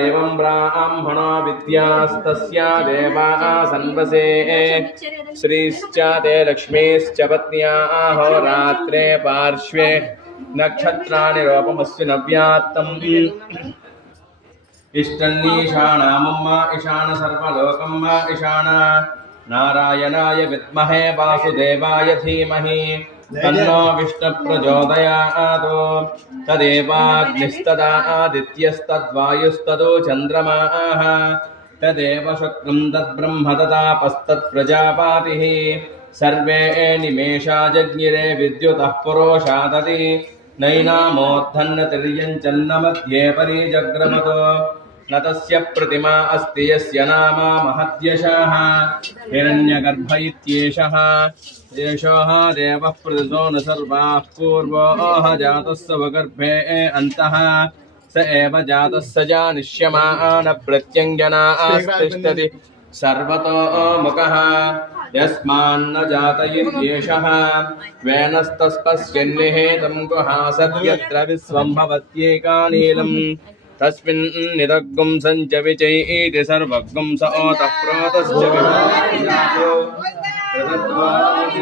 एवं ब्राह्मणो विद्यास्तस्या देवाः सन्वसे श्रीश्च ते लक्ष्मीश्च पत्न्याः रात्रे पार्श्वे नक्षत्राणि रूपमस्ति नव्यात्तम् इष्टन्नीशानामम्म ईशान सर्वलोकम् ईशान नारायणाय विद्महे वासुदेवाय धीमहि तन्नो विष्णु प्रचोदयात् तदेवाग्निस्तदा आदित्यस्तद्वायुस्तदो चन्द्रमाः तदेव शुक्रं तद्ब्रह्म तदापस्तत्प्रजापातिः सर्वे निमेषा जज्ञिरे विद्युतः पुरोषादति नैनामोद्धन्नतिर्यञ्चन्नमध्ये परिजग्रमतो न तस्य प्रतिमा अस्ति यस्य नाम महद्यशः हिरण्यगर्भ इत्येषः एषः देवः प्रदिशो न सर्वाः पूर्वोः जातः स्वगर्भे अन्तः स एव जातः स जानिष्यमान प्रत्यञ्जनास्तिष्ठति सर्वतोमुखः यस्मान्न जात इत्येषः वेनस्तस्पश्यन्निहेतं गुहासद्यत्र विश्वं भवत्येकानीलम् तस्मिन् निरग्गुं सञ्च विचैति सर्वग्गुं स ओतः प्रोतश्च विभातो प्रदत्वान्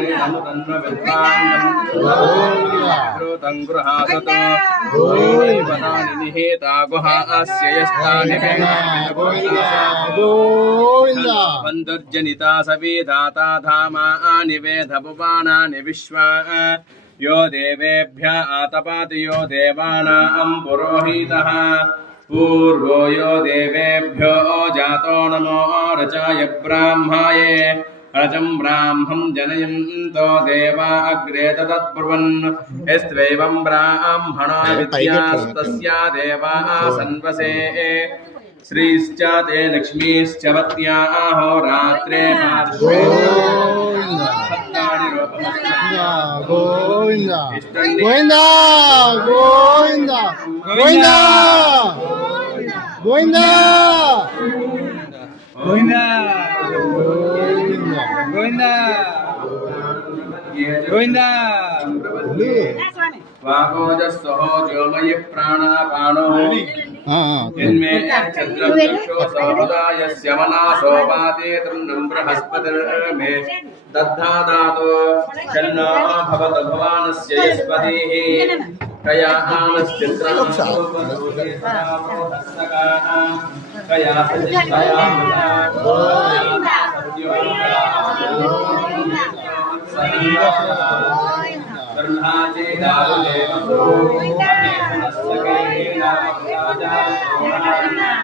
गृहासत भूयिपदानि निहेता गुहास्य यस्तानि बन्धुर्जनिता सविधाता धामानि वेदभुवानानि विश्वा यो देवेभ्य आतपाति यो देवानां पुरोहितः पूर्वो यो देवेभ्यो जातो नमो रचाय ब्राह्माय रजं ब्राह्मं जनयन्तो देवा अग्रे तदब्रुवन् यस्त्वैवं ब्राह्मणो विद्यास्तस्या देवाः सन्वसे श्रीश्च ते लक्ष्मीश्च पत्न्याः रात्रे पार्श्वे गोविंदा गोविंदा गोविंदा गोविंदा गोविंदा गोविंदा गोविंदा गोविंदा वाकोजस्सहो ज्योमयि प्राणापानो इन्मे चन्द्रक्षो सहोदायस्य मनासो वातेतृण्णं बृहस्पतिर्मे दद्धादातो शन्नो भवतु भवानस्य यस्पतिः कया कया सचित्तया